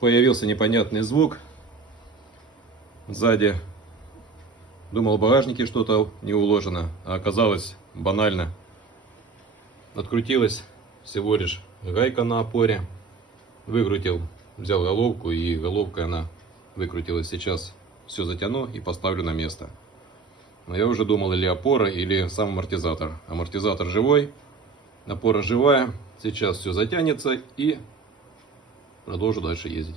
появился непонятный звук сзади. Думал, в багажнике что-то не уложено, а оказалось банально. Открутилась всего лишь гайка на опоре. Выкрутил, взял головку, и головкой она выкрутилась. Сейчас все затяну и поставлю на место. Но я уже думал, или опора, или сам амортизатор. Амортизатор живой, опора живая. Сейчас все затянется и продолжу дальше ездить.